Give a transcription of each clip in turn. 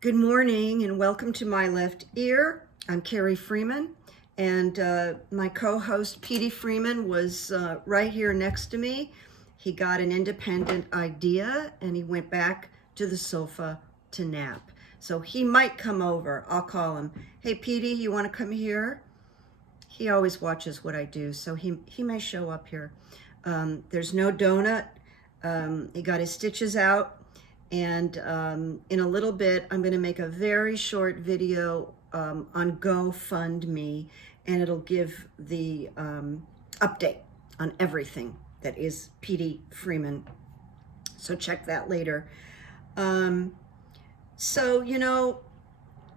Good morning and welcome to My Left Ear. I'm Carrie Freeman, and my co-host Petey Freeman was right here next to me. He got an independent idea and he went back to the sofa to nap. So he might come over. I'll call him. Hey Petey, you want to come here? He always watches what I do, so he may show up here. There's no donut. He got his stitches out. And in a little bit, I'm going to make a very short video on GoFundMe, and it'll give the update on everything that is Petey Freeman. So check that later. So you know,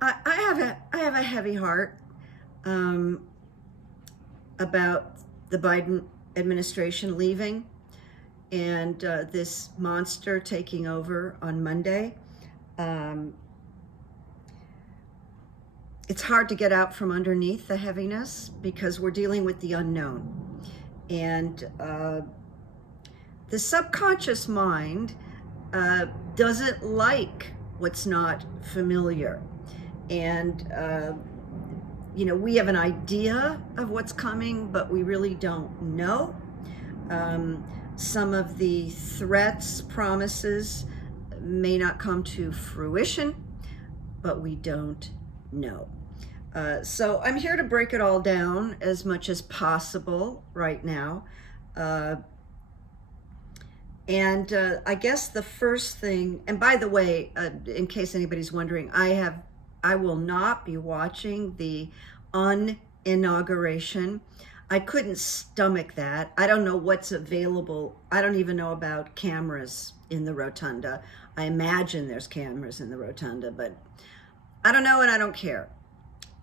I have a heavy heart about the Biden administration leaving and this monster taking over on Monday. It's hard to get out from underneath the heaviness because we're dealing with the unknown. And the subconscious mind doesn't like what's not familiar. And, you know, we have an idea of what's coming, but we really don't know. Some of the threats, promises may not come to fruition, but we don't know. So I'm here to break it all down as much as possible right now. And I guess the first thing, and by the way, in case anybody's wondering, I will not be watching the UN-inauguration. I couldn't stomach that. I don't know what's available. I don't even know about cameras in the rotunda. I imagine there's cameras in the rotunda, but I don't know and I don't care.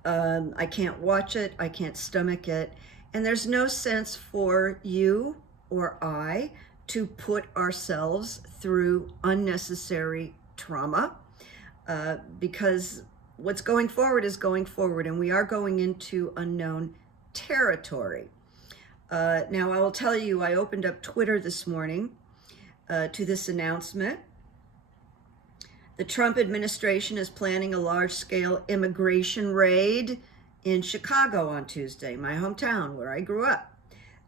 I can't watch it. I can't stomach it. And there's no sense for you or I to put ourselves through unnecessary trauma because what's going forward is going forward, and we are going into unknown territory. Now, I will tell you, I opened up Twitter this morning to this announcement. The Trump administration is planning a large-scale immigration raid in Chicago on Tuesday, my hometown where I grew up.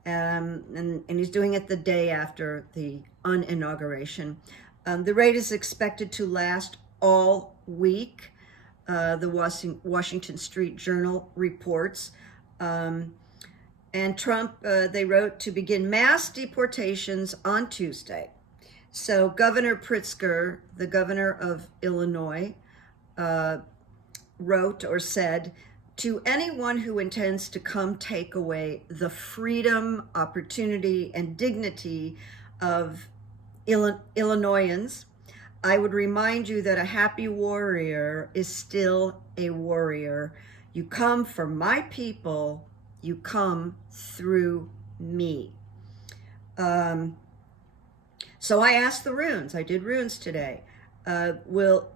And he's doing it the day after the inauguration. The raid is expected to last all week. The Washington Street Journal reports. And Trump, they wrote, to begin mass deportations on Tuesday. So Governor Pritzker, the governor of Illinois, wrote or said, to anyone who intends to come take away the freedom, opportunity, and dignity of Illinoisans, I would remind you that a happy warrior is still a warrior. You come for my people, you come through me. So I asked the runes, I did runes today. Will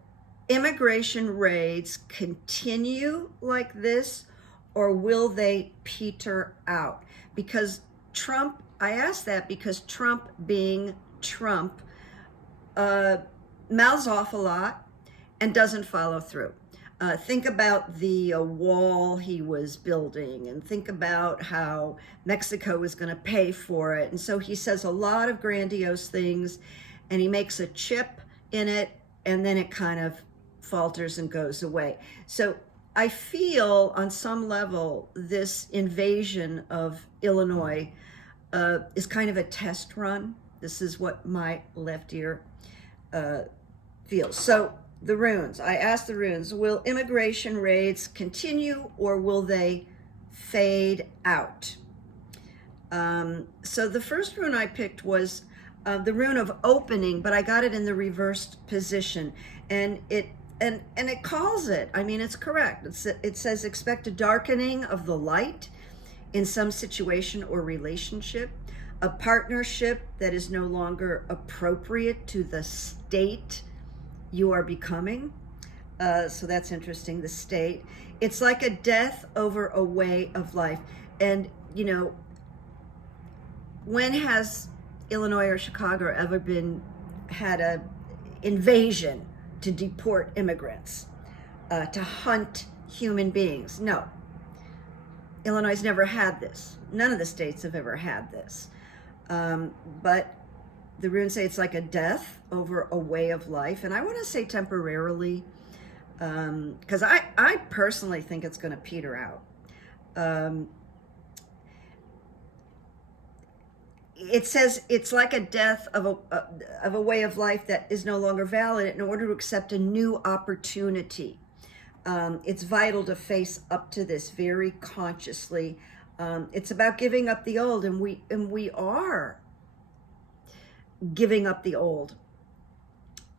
immigration raids continue like this, or will they peter out? Because Trump, I asked that because Trump being Trump, mouths off a lot and doesn't follow through. Think about the wall he was building, and think about how Mexico was going to pay for it. And so he says a lot of grandiose things, and he makes a chip in it, and then it kind of falters and goes away. So I feel on some level this invasion of Illinois is kind of a test run. This is what my left ear feels. So the runes, I asked the runes, will immigration raids continue or will they fade out? So the first rune I picked was the rune of opening, but I got it in the reversed position, and it calls it, I mean, it's correct. It says expect a darkening of the light in some situation or relationship, a partnership that is no longer appropriate to the state you are becoming. So that's interesting, the state. It's like a death over a way of life. And, you know, when has Illinois or Chicago ever had a invasion to deport immigrants, to hunt human beings. No, Illinois never had this. None of the states have ever had this. But the runes say it's like a death over a way of life. And I want to say temporarily, because I personally think it's going to peter out. It says it's like a death of a way of life that is no longer valid in order to accept a new opportunity. It's vital to face up to this very consciously. It's about giving up the old, and we are giving up the old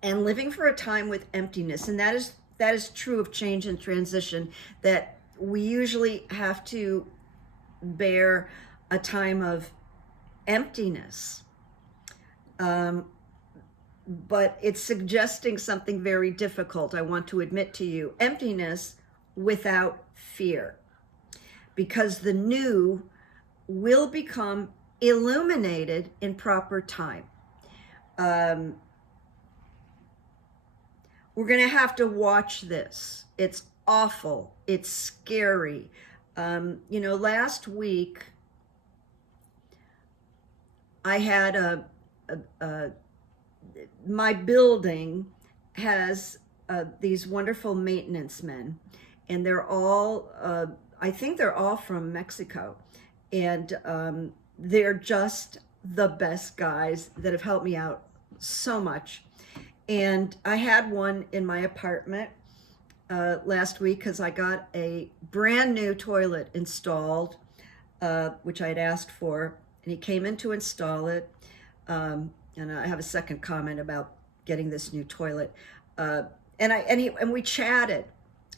and living for a time with emptiness. And that is true of change and transition, that we usually have to bear a time of emptiness. But it's suggesting something very difficult, I want to admit to you. Emptiness without fear. Because the new will become illuminated in proper time. We're going to have to watch this. It's awful. It's scary. You know, last week I had my building has these wonderful maintenance men, and they're all, I think they're all from Mexico, and they're just the best guys that have helped me out so much. And I had one in my apartment last week because I got a brand new toilet installed, which I had asked for, and he came in to install it. And I have a second comment about getting this new toilet. And we chatted,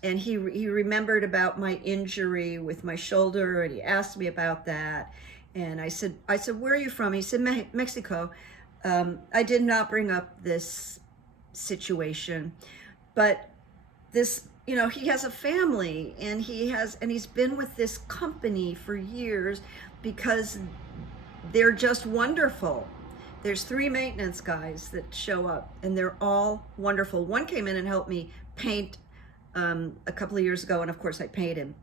and he remembered about my injury with my shoulder, and he asked me about that. And I said, where are you from? He said, Mexico. I did not bring up this situation, but this, you know, he has a family, and he's been with this company for years because they're just wonderful. There's 3 maintenance guys that show up, and they're all wonderful. One came in and helped me paint a couple of years ago, and of course I paid him.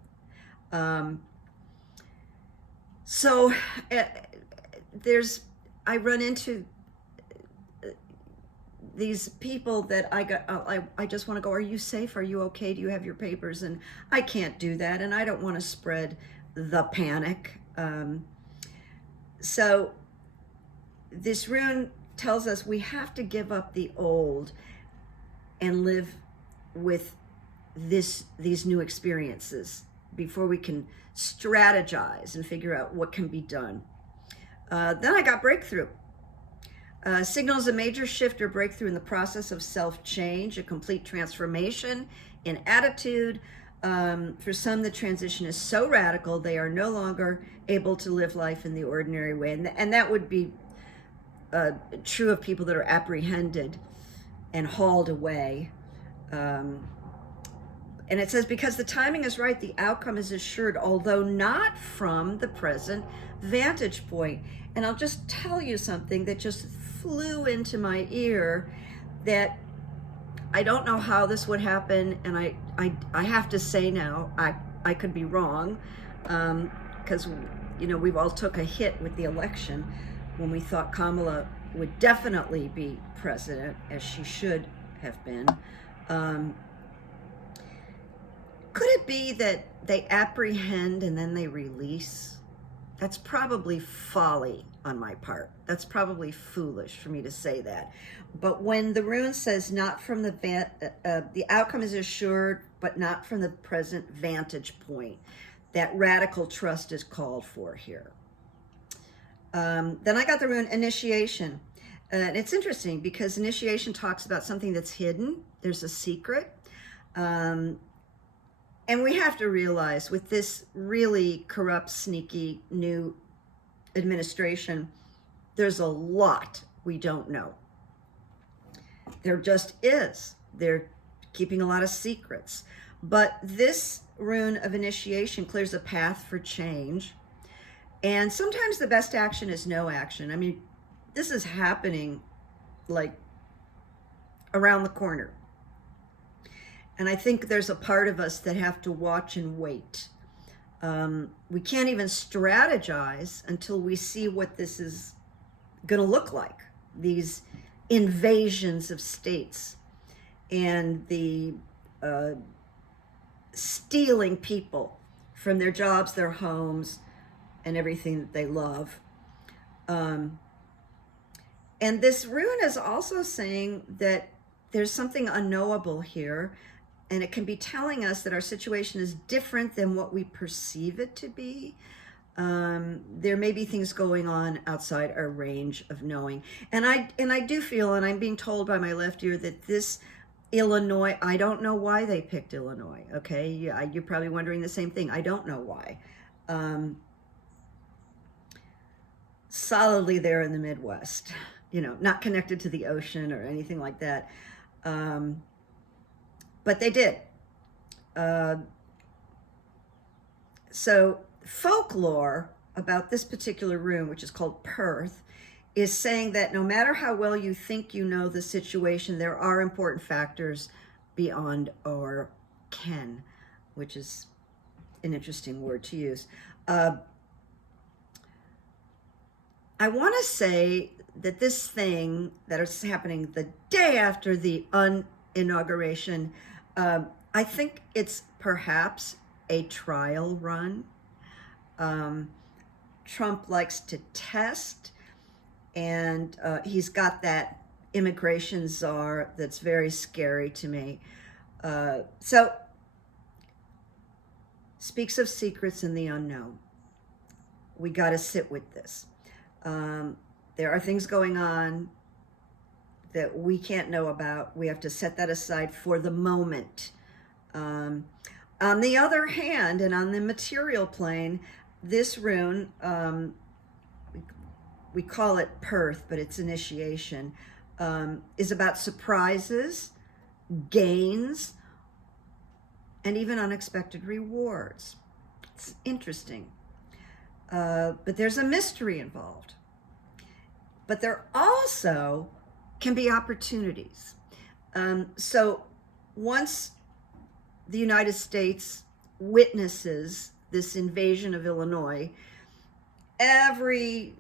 So I run into these people that I just want to go, are you safe? Are you okay? Do you have your papers? And I can't do that, and I don't want to spread the panic. So this rune tells us we have to give up the old and live with these new experiences before we can strategize and figure out what can be done. Then I got breakthrough. Signals a major shift or breakthrough in the process of self-change, a complete transformation in attitude. For some, the transition is so radical they are no longer able to live life in the ordinary way. And that would be true of people that are apprehended and hauled away. And it says, because the timing is right, the outcome is assured, although not from the present vantage point. And I'll just tell you something that just flew into my ear, that I don't know how this would happen, and I have to say now, I could be wrong, because you know, we've all took a hit with the election when we thought Kamala would definitely be president, as she should have been. Could it be that they apprehend and then they release? That's probably folly on my part. That's probably foolish for me to say that. But when the rune says not from the outcome is assured, but not from the present vantage point, that radical trust is called for here. Then I got the rune initiation. And it's interesting because initiation talks about something that's hidden. There's a secret. And we have to realize with this really corrupt, sneaky new administration, there's a lot we don't know. There just is. They're keeping a lot of secrets. But this rune of initiation clears a path for change. And sometimes the best action is no action. I mean, this is happening like around the corner. And I think there's a part of us that have to watch and wait. We can't even strategize until we see what this is going to look like, these invasions of states and the stealing people from their jobs, their homes, and everything that they love. And this rune is also saying that there's something unknowable here, and it can be telling us that our situation is different than what we perceive it to be. There may be things going on outside our range of knowing. And I do feel, and I'm being told by my left ear, that this Illinois, I don't know why they picked Illinois, okay? You're probably wondering the same thing. I don't know why. Solidly there in the Midwest, you know, not connected to the ocean or anything like that. But they did. So folklore about this particular rune, which is called Perth, is saying that no matter how well you think you know the situation, there are important factors beyond our ken, which is an interesting word to use. I want to say that this thing that is happening the day after the inauguration, I think it's perhaps a trial run. Trump likes to test, and he's got that immigration czar that's very scary to me. So, speaks of secrets and the unknown. We got to sit with this. There are things going on that we can't know about. We have to set that aside for the moment. On the other hand, and on the material plane, this rune, we call it Perth, but it's initiation, is about surprises, gains, and even unexpected rewards. It's interesting. But there's a mystery involved. But there also can be opportunities. So once the United States witnesses this invasion of Illinois, every,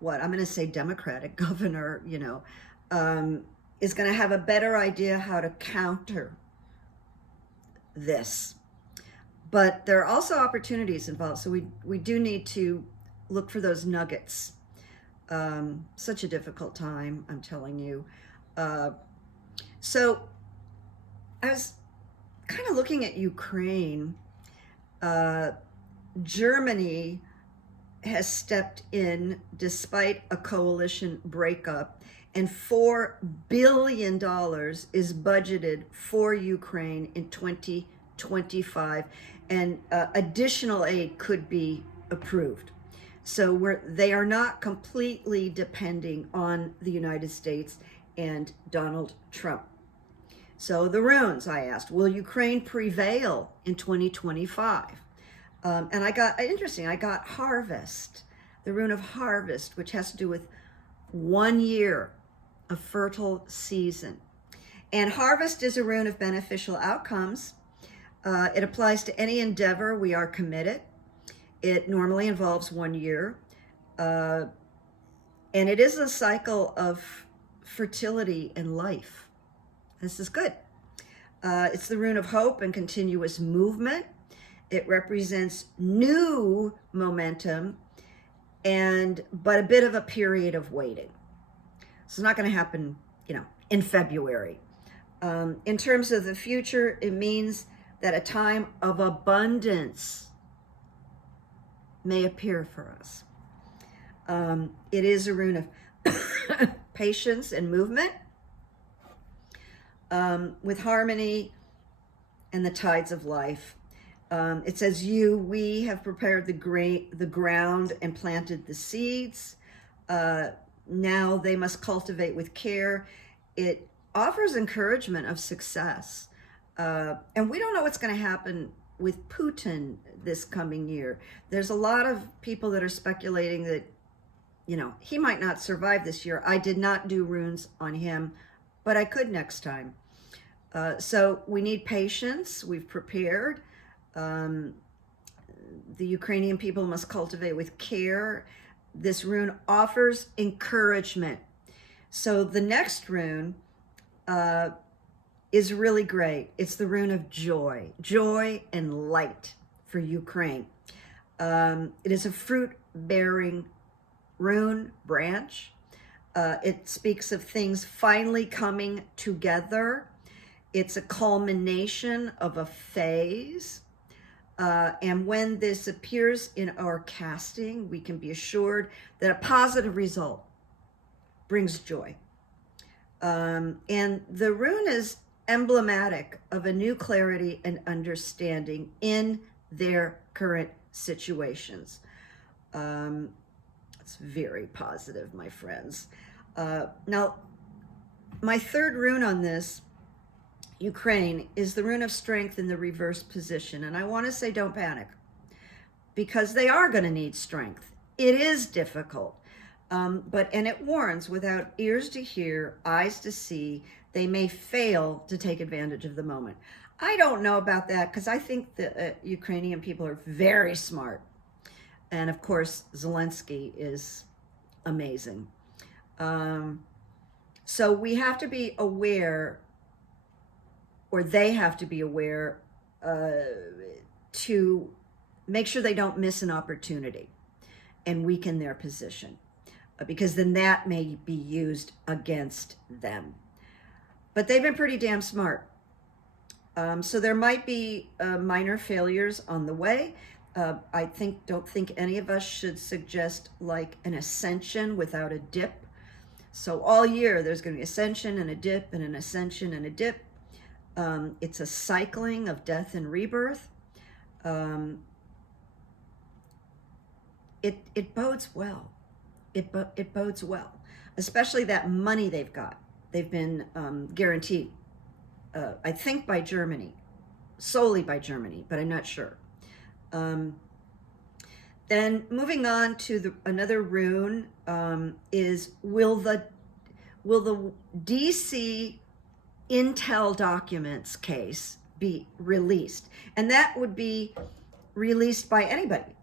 I'm going to say Democratic governor, you know, is going to have a better idea how to counter this. But there are also opportunities involved, so we do need to look for those nuggets. Such a difficult time, I'm telling you. So I was kind of looking at Ukraine. Germany has stepped in despite a coalition breakup, and $4 billion is budgeted for Ukraine in 2025, and additional aid could be approved. So they are not completely depending on the United States and Donald Trump. So the runes, I asked, will Ukraine prevail in 2025? And I got harvest, the rune of harvest, which has to do with 1 year of fertile season. And harvest is a rune of beneficial outcomes. It applies to any endeavor we are committed. It normally involves 1 year. And it is a cycle of fertility and life. This is good. It's the rune of hope and continuous movement. It represents new momentum, but a bit of a period of waiting. So it's not going to happen, you know, in February. In terms of the future, it means that a time of abundance may appear for us. It is a rune of patience and movement, with harmony and the tides of life. It says, we have prepared the ground and planted the seeds. Now they must cultivate with care. It offers encouragement of success. And we don't know what's going to happen with Putin this coming year. There's a lot of people that are speculating that, you know, he might not survive this year. I did not do runes on him, but I could next time. So we need patience. We've prepared. The Ukrainian people must cultivate with care. This rune offers encouragement. So the next rune is really great. It's the rune of joy, joy and light for Ukraine. It is a fruit-bearing rune branch. It speaks of things finally coming together. It's a culmination of a phase. And when this appears in our casting, we can be assured that a positive result brings joy. And the rune is emblematic of a new clarity and understanding in their current situations. It's very positive, my friends. Now, my third rune on this, Ukraine, is the rune of strength in the reverse position. And I want to say don't panic, because they are going to need strength. It is difficult. And it warns, without ears to hear, eyes to see, they may fail to take advantage of the moment. I don't know about that, because I think the Ukrainian people are very smart. And of course, Zelensky is amazing. So we have to be aware, or they have to be aware, to make sure they don't miss an opportunity and weaken their position, because then that may be used against them. But they've been pretty damn smart. So there might be minor failures on the way. I don't think any of us should suggest like an ascension without a dip. So all year there's going to be ascension and a dip and an ascension and a dip. It's a cycling of death and rebirth. It bodes well. It bodes well, especially that money they've got. They've been guaranteed, I think by Germany, solely by Germany, but I'm not sure. Then moving on to another rune is will the DC Intel documents case be released? And that would be released by anybody,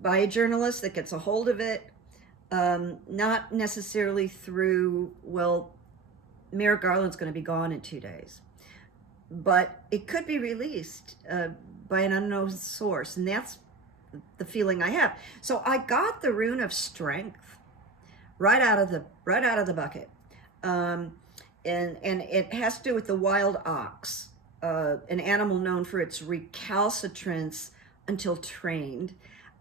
by a journalist that gets a hold of it, not necessarily through, well, Merrick Garland's going to be gone in 2 days, but it could be released by an unknown source, and that's the feeling I have. So I got the rune of strength right out of the bucket, and it has to do with the wild ox, an animal known for its recalcitrance until trained,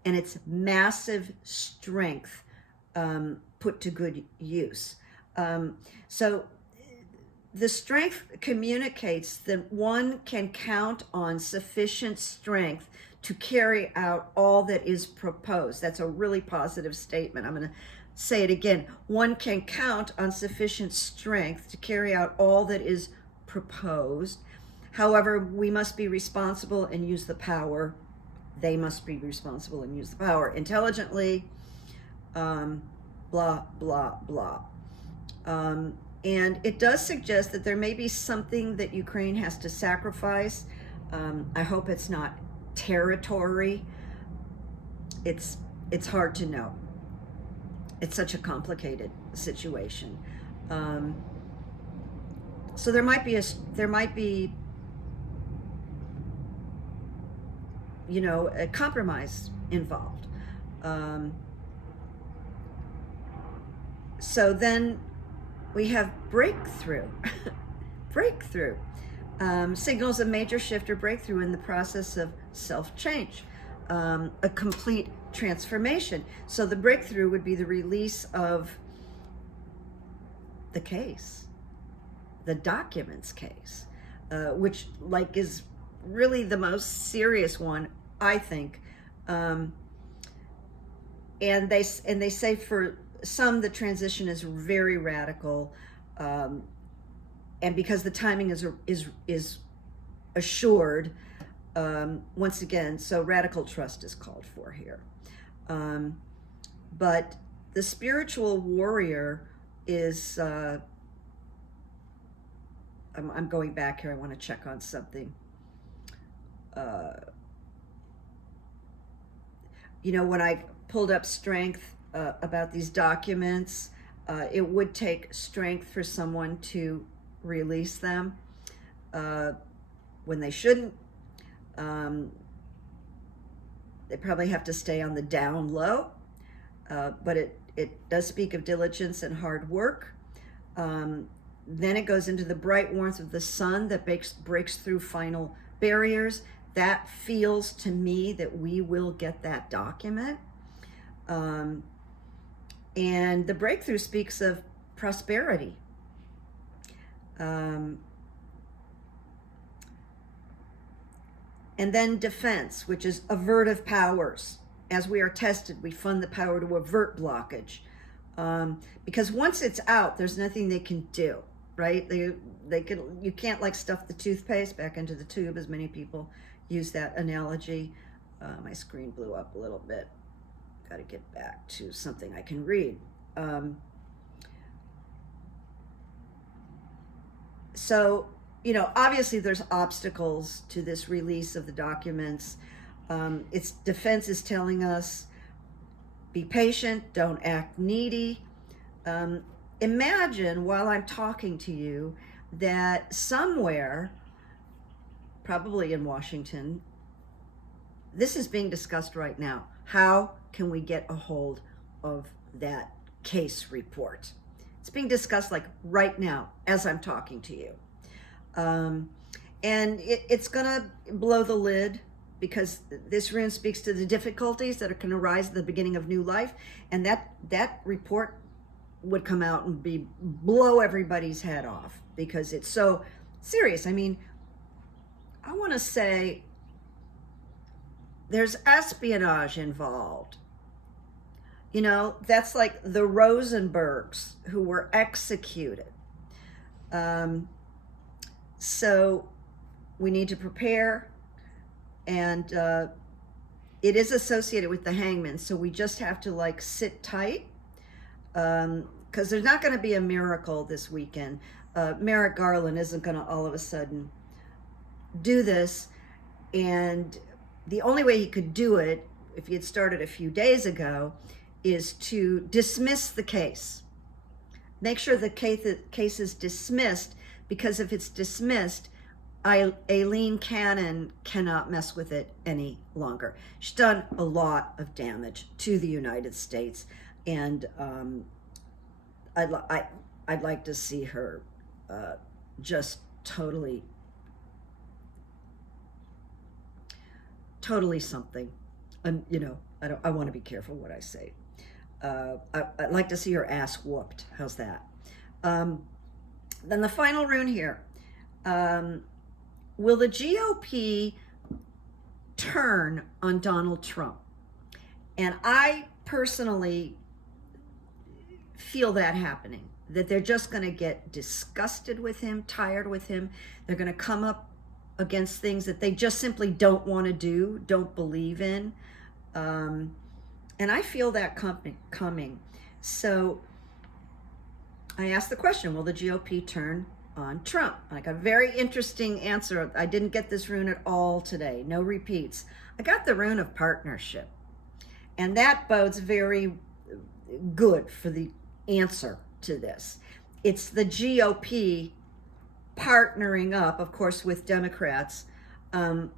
and its massive strength put to good use. So the strength communicates that one can count on sufficient strength to carry out all that is proposed. That's a really positive statement. I'm going to say it again. One can count on sufficient strength to carry out all that is proposed. However, we must be responsible and use the power. They must be responsible and use the power intelligently, blah, blah, blah. And it does suggest that there may be something that Ukraine has to sacrifice. I hope it's not territory. It's hard to know. It's such a complicated situation. So there might be a compromise involved. So then we have breakthrough. Breakthrough signals a major shift or breakthrough in the process of self-change, a complete transformation. So the breakthrough would be the release of the case, the documents case, which is really the most serious one, I think. And they say for some, the transition is very radical, and because the timing is assured, once again, so radical trust is called for here. But the spiritual warrior is I'm going back here. I want to check on something. You know, when I pulled up strength about these documents, it would take strength for someone to release them when they shouldn't. They probably have to stay on the down low, but it does speak of diligence and hard work. Then it goes into the bright warmth of the sun that breaks through final barriers. That feels to me that we will get that document. And the breakthrough speaks of prosperity. And then defense, which is avertive powers. As we are tested, we fund the power to avert blockage. Because once it's out, there's nothing they can do, right? You can't like stuff the toothpaste back into the tube, as many people use that analogy. My screen blew up a little bit. Got to get back to something I can read. So, you know, obviously there's obstacles to this release of the documents. Its defense is telling us, be patient, don't act needy. Imagine while I'm talking to you that somewhere, probably in Washington, this is being discussed right now. How can we get a hold of that case report? It's being discussed like right now as I'm talking to you. And it's gonna blow the lid, because this rune speaks to the difficulties that can arise at the beginning of new life, and that report would come out and blow everybody's head off, because it's so serious. I mean, I want to say there's espionage involved. You know, that's like the Rosenbergs who were executed. So we need to prepare, and it is associated with the hangman. So we just have to like sit tight, because there's not going to be a miracle this weekend. Merrick Garland isn't going to all of a sudden do this. And the only way he could do it, if he had started a few days ago, is to dismiss the case. Make sure the case is dismissed, because if it's dismissed, Aileen Cannon cannot mess with it any longer. She's done a lot of damage to the United States, and I'd like to see her just totally something. You know, I want to be careful what I say. I'd like to see her ass whooped. How's that? Then the final rune here. Will the GOP turn on Donald Trump? And I personally feel that happening, that they're just going to get disgusted with him, tired with him. They're going to come up against things that they just simply don't want to do, don't believe in. And I feel that coming. So I asked the question, will the GOP turn on Trump? I got a very interesting answer. I didn't get this rune at all today. No repeats. I got the rune of partnership. And that bodes very good for the answer to this. It's the GOP partnering up, of course, with Democrats, to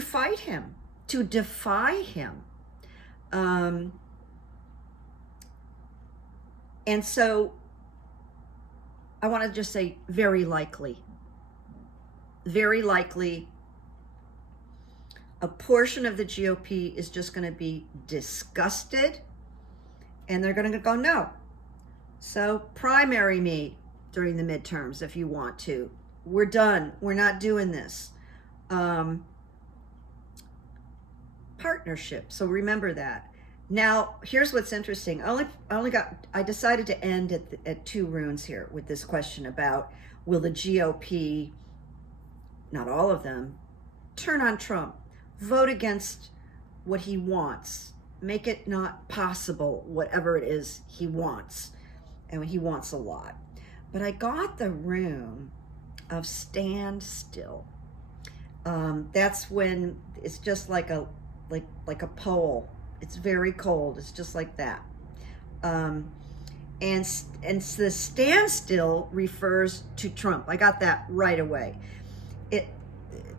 fight him, to defy him. And so I want to just say very likely a portion of the GOP is just going to be disgusted, and they're going to go, no. So primary me during the midterms if you want to. We're done. We're not doing this. Partnership. So remember that. Now, here's what's interesting. I decided to end at 2 runes here with this question about, will the GOP, not all of them, turn on Trump, vote against what he wants, make it not possible, whatever it is he wants. And he wants a lot. but I got the rune of stand still. That's when it's just like a pole. It's very cold. It's just like that. And the standstill refers to Trump. I got that right away.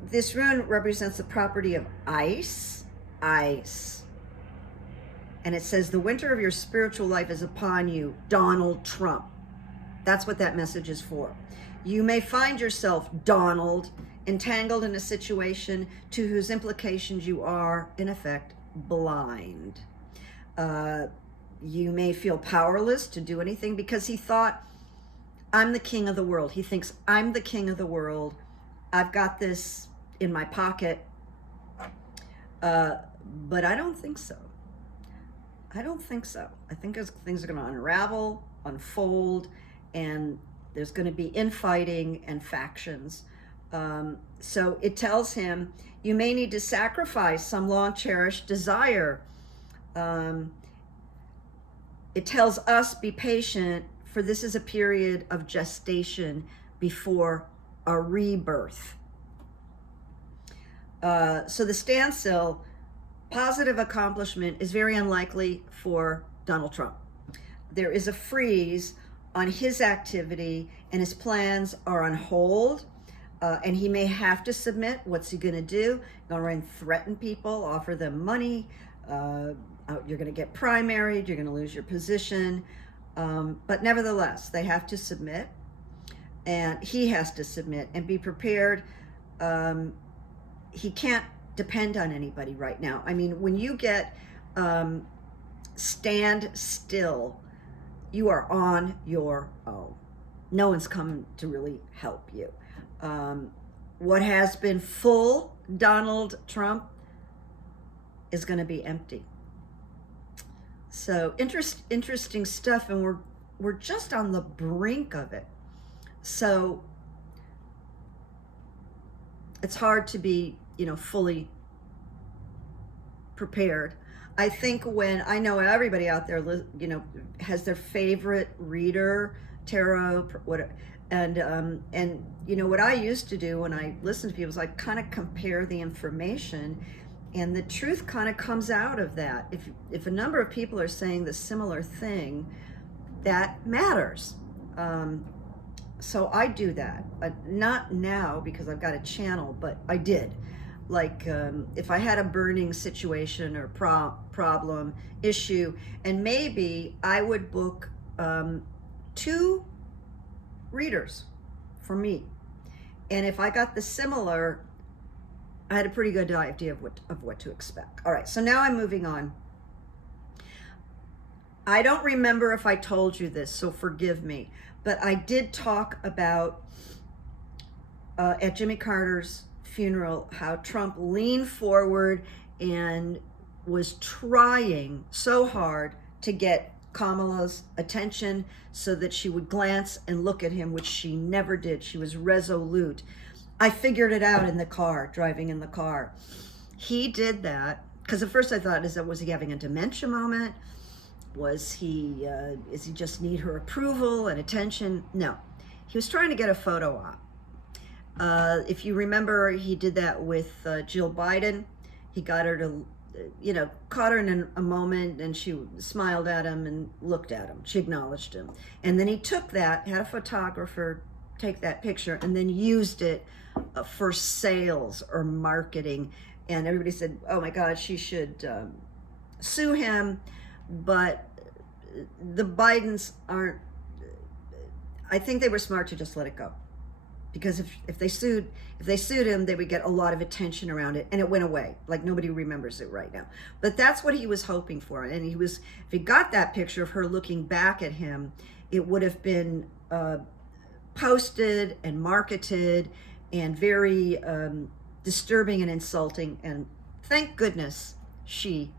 This rune represents the property of ice. And it says, the winter of your spiritual life is upon you, Donald Trump. That's what that message is for. You may find yourself, Donald, entangled in a situation to whose implications you are, in effect, blind. You may feel powerless to do anything because he thought, I'm the king of the world. He thinks, I'm the king of the world. I've got this in my pocket. But I don't think so. I don't think so. I think things are going to unravel, unfold, and there's going to be infighting and factions. So it tells him, you may need to sacrifice some long-cherished desire. It tells us, be patient, for this is a period of gestation before a rebirth. So the standstill, positive accomplishment, is very unlikely for Donald Trump. There is a freeze on his activity and his plans are on hold. And he may have to submit. What's he going to do? Going to threaten people, offer them money. You're going to get primaried. You're going to lose your position. But nevertheless, they have to submit. And he has to submit and be prepared. He can't depend on anybody right now. I mean, when you get stand still, you are on your own. No one's come to really help you. What has been full Donald Trump is going to be empty. So interesting stuff, and we're just on the brink of it. So it's hard to be, fully prepared. I think when I know everybody out there, has their favorite reader, tarot, whatever. And what I used to do when I listened to people is I kind of compare the information, and the truth kind of comes out of that. If a number of people are saying the similar thing, that matters. So I do that. Not now because I've got a channel, but I did. Like if I had a burning situation or problem, issue, and maybe I would book 2 readers for me, and if I got the similar, I had a pretty good idea of what to expect. All right, so now I'm moving on. I don't remember if I told you this, so forgive me, but I did talk about at Jimmy Carter's funeral how Trump leaned forward and was trying so hard to get Kamala's attention so that she would glance and look at him, which she never did. She was resolute. I figured it out in the car, driving in the car. He did that because at first I thought, was he having a dementia moment? Is he just need her approval and attention? No, he was trying to get a photo op. If you remember, he did that with Jill Biden. He got her to, caught her in a moment, and she smiled at him and looked at him. She acknowledged him. And then he took that, had a photographer take that picture, and then used it for sales or marketing. And everybody said, oh my God, she should sue him. But the Bidens aren't, I think they were smart to just let it go. Because if they sued him, they would get a lot of attention around it, and it went away. Like nobody remembers it right now. But that's what he was hoping for. And if he got that picture of her looking back at him, it would have been posted and marketed and very disturbing and insulting. And thank goodness she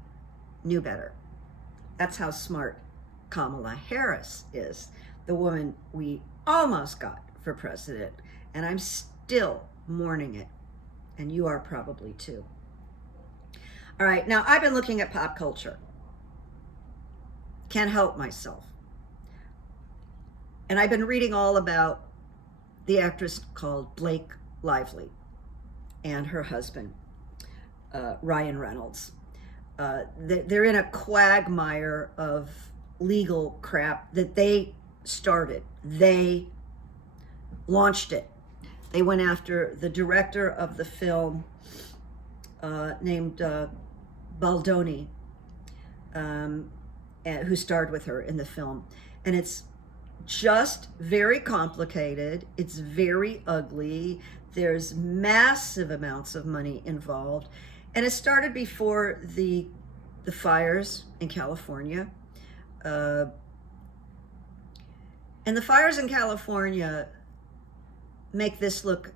knew better. That's how smart Kamala Harris is, the woman we almost got for president. And I'm still mourning it. And you are probably too. All right, now I've been looking at pop culture. Can't help myself. And I've been reading all about the actress called Blake Lively and her husband, Ryan Reynolds. They're in a quagmire of legal crap that they started. They launched it. They went after the director of the film named Baldoni, who starred with her in the film. And it's just very complicated. It's very ugly. There's massive amounts of money involved. And it started before the fires in California. And the fires in California make this look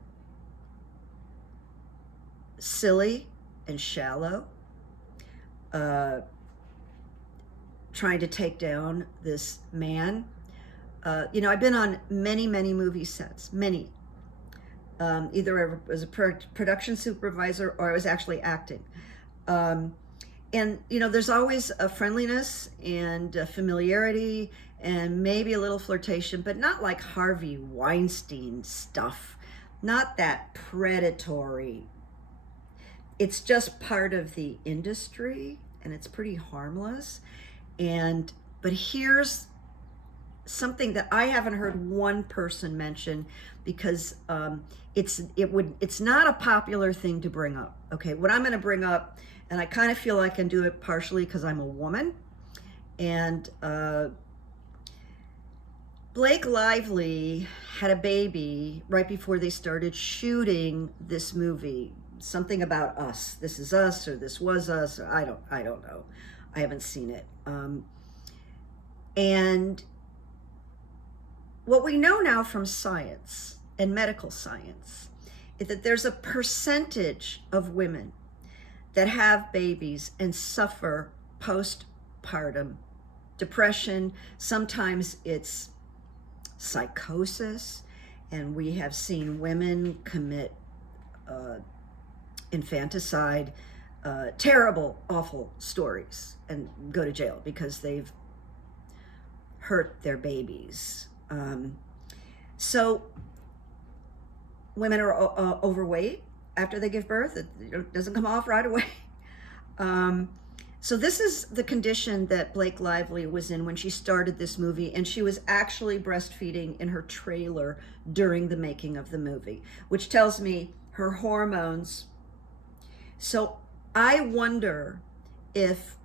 silly and shallow. Trying to take down this man. I've been on many movie sets, many. Either I was a production supervisor or I was actually acting. And there's always a friendliness and a familiarity and maybe a little flirtation, but not like Harvey Weinstein stuff, not that predatory. It's just part of the industry and it's pretty harmless. But here's something that I haven't heard one person mention, because it's not a popular thing to bring up. Okay, what I'm going to bring up, and I kind of feel I can do it partially because I'm a woman, and Blake Lively had a baby right before they started shooting this movie. Something about us. This is us, or this was us. Or I don't know. I haven't seen it. And what we know now from science and medical science is that there's a percentage of women that have babies and suffer postpartum depression. Sometimes it's psychosis, and we have seen women commit infanticide, terrible, awful stories, and go to jail because they've hurt their babies. So women are overweight after they give birth. It doesn't come off right away. So this is the condition that Blake Lively was in when she started this movie, and she was actually breastfeeding in her trailer during the making of the movie, which tells me her hormones. So I wonder if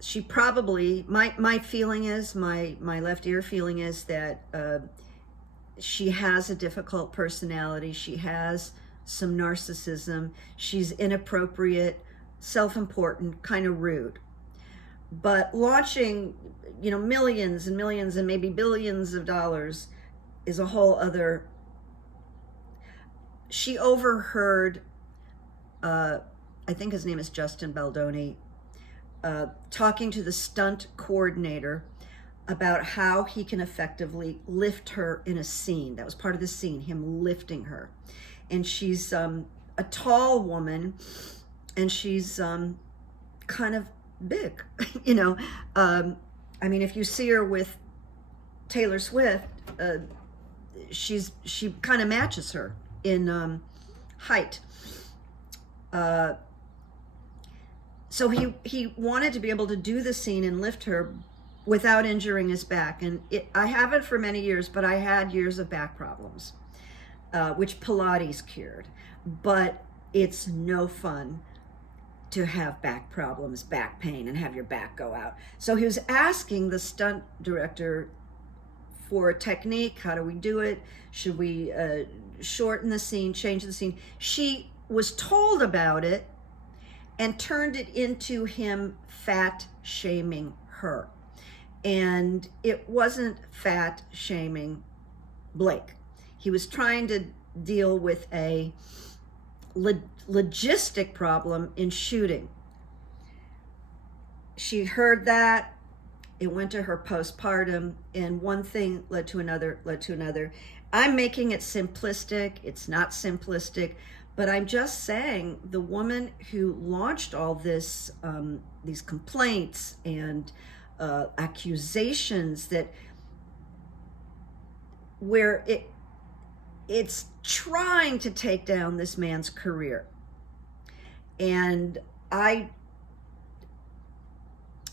she probably, my feeling is, my left ear feeling is that she has a difficult personality. She has some narcissism. She's inappropriate, self-important, kind of rude. But launching, millions and millions and maybe billions of dollars is a whole other. She overheard, I think his name is Justin Baldoni, talking to the stunt coordinator about how he can effectively lift her in a scene. That was part of the scene, him lifting her. And she's a tall woman, and she's kind of big, if you see her with Taylor Swift, she kind of matches her in height. So he wanted to be able to do the scene and lift her without injuring his back. And I haven't for many years, but I had years of back problems, which Pilates cured. But it's no fun to have back problems, back pain, and have your back go out. So he was asking the stunt director for a technique. How do we do it? Should we shorten the scene, change the scene? She was told about it and turned it into him fat shaming her. And it wasn't fat shaming Blake. He was trying to deal with a logistic problem in shooting. She heard that. It went to her postpartum, and one thing led to another, I'm making it simplistic. It's not simplistic, but I'm just saying the woman who launched all this, these complaints and accusations that where it's trying to take down this man's career. And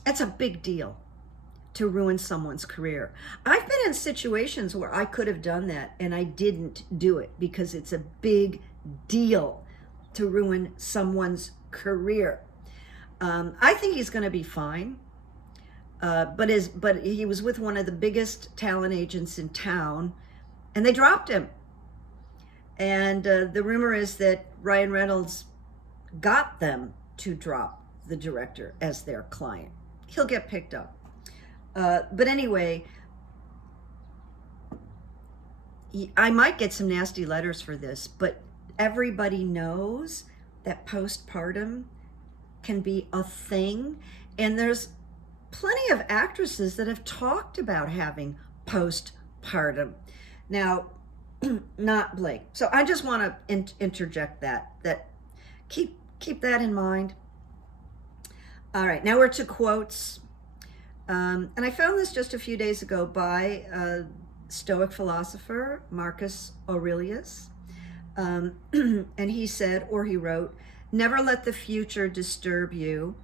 it's a big deal to ruin someone's career. I've been in situations where I could have done that and I didn't do it because it's a big deal to ruin someone's career. I think he's going to be fine. But he was with one of the biggest talent agents in town, and they dropped him. And the rumor is that Ryan Reynolds got them to drop the director as their client. He'll get picked up. But anyway, I might get some nasty letters for this, but everybody knows that postpartum can be a thing. And there's plenty of actresses that have talked about having postpartum. Now, not Blake. So I just want to interject that keep that in mind. All right, now we're to quotes. And I found this just a few days ago by Stoic philosopher Marcus Aurelius. And he said, or he wrote, "Never let the future disturb you.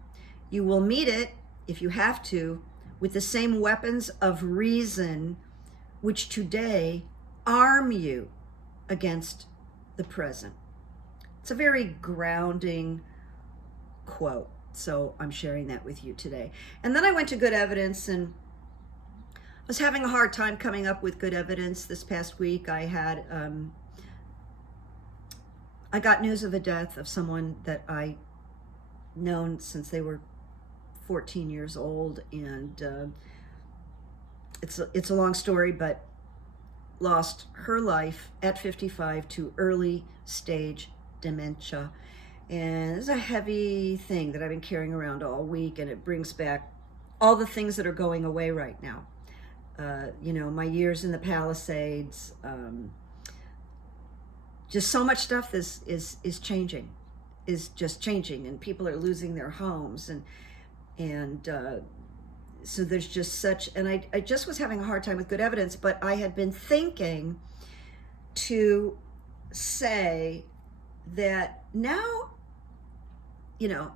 You will meet it, if you have to, with the same weapons of reason which today arm you against the present." It's a very grounding quote, so I'm sharing that with you today. And then I went to good evidence, and I was having a hard time coming up with good evidence. This past week I had I got news of a death of someone that I known since they were 14 years old, and it's a long story, but lost her life at 55 to early stage dementia. And it's a heavy thing that I've been carrying around all week, and it brings back all the things that are going away right now. My years in the Palisades, just so much stuff is just changing, and people are losing their homes, and so there's just such, and I just was having a hard time with good evidence, but I had been thinking to say that now,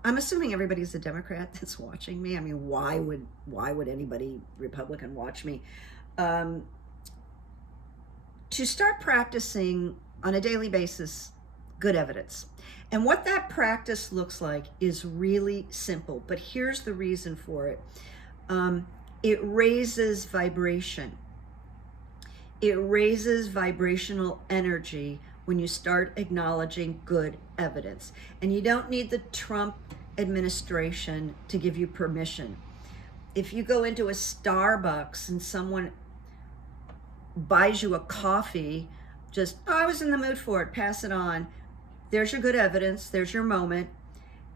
I'm assuming everybody's a Democrat that's watching me. I mean, why would anybody Republican watch me? To start practicing on a daily basis good evidence. And what that practice looks like is really simple, but here's the reason for it. It raises vibration. It raises vibrational energy when you start acknowledging good evidence. And you don't need the Trump administration to give you permission. If you go into a Starbucks and someone buys you a coffee, just, I was in the mood for it, pass it on. There's your good evidence, there's your moment,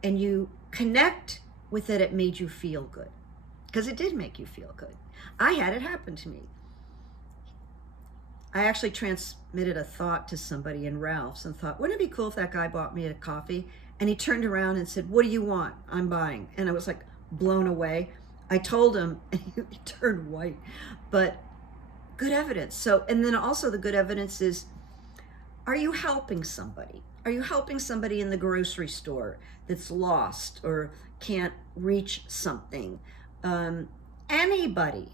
and you connect with it. It made you feel good, because it did make you feel good. I had it happen to me. I actually transmitted a thought to somebody in Ralph's and thought, wouldn't it be cool if that guy bought me a coffee? And he turned around and said, "What do you want? I'm buying." And I was like blown away. I told him, and he turned white. But good evidence. So, and then also the good evidence is, are you helping somebody? Are you helping somebody in the grocery store that's lost or can't reach something? Anybody?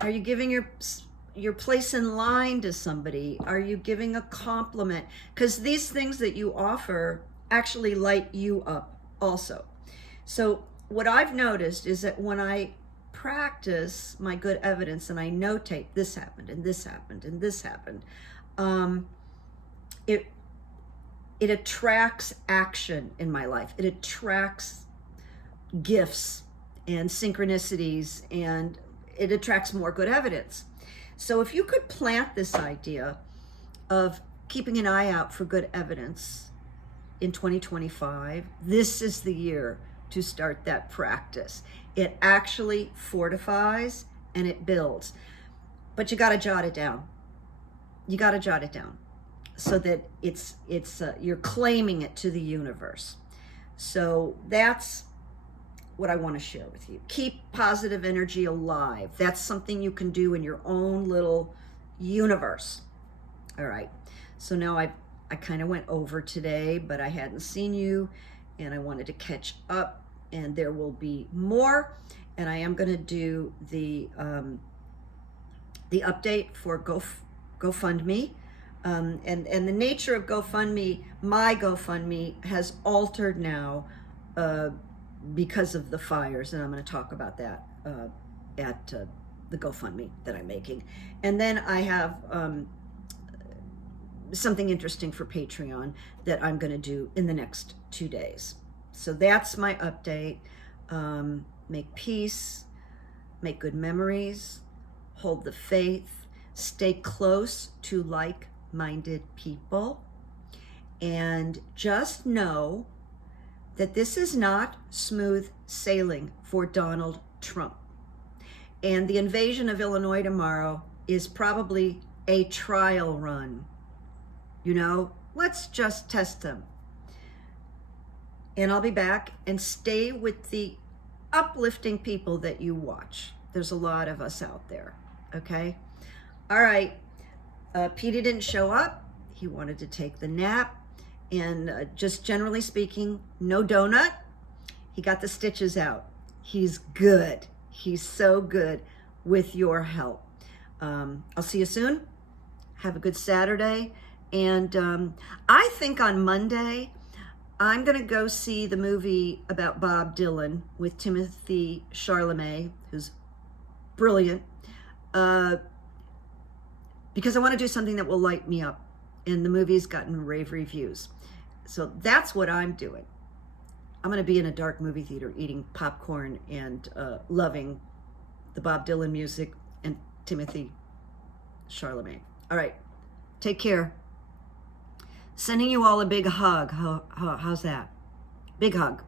Are you giving your place in line to somebody? Are you giving a compliment? Because these things that you offer actually light you up also. So what I've noticed is that when I practice my good evidence and I notate this happened and this happened and this happened, it attracts action in my life. It attracts gifts and synchronicities, and it attracts more good evidence. So if you could plant this idea of keeping an eye out for good evidence in 2025, this is the year to start that practice. It actually fortifies and it builds. But you got to jot it down. You got to jot it down so that you're claiming it to the universe. So that's what I want to share with you. Keep positive energy alive. That's something you can do in your own little universe. All right. So now I kind of went over today, but I hadn't seen you and I wanted to catch up, and there will be more. And I am going to do the update for GoFundMe. And the nature of GoFundMe, my GoFundMe has altered now because of the fires, and I'm going to talk about that at the GoFundMe that I'm making. And then I have something interesting for Patreon that I'm going to do in the next 2 days. So that's my update. Make peace, make good memories, hold the faith, stay close to like-minded people, and just know that this is not smooth sailing for Donald Trump. And the invasion of Illinois tomorrow is probably a trial run. You know, let's just test them. And I'll be back, and stay with the uplifting people that you watch. There's a lot of us out there, okay? All right, Petey didn't show up. He wanted to take the nap. And just generally speaking, no donut. He got the stitches out. He's good. He's so good with your help. I'll see you soon. Have a good Saturday. And I think on Monday, I'm going to go see the movie about Bob Dylan with Timothy Chalamet, who's brilliant, because I want to do something that will light me up. And the movie's gotten rave reviews. So that's what I'm doing. I'm going to be in a dark movie theater eating popcorn and loving the Bob Dylan music and Timothy Chalamet. All right. Take care. Sending you all a big hug. How's that? Big hug.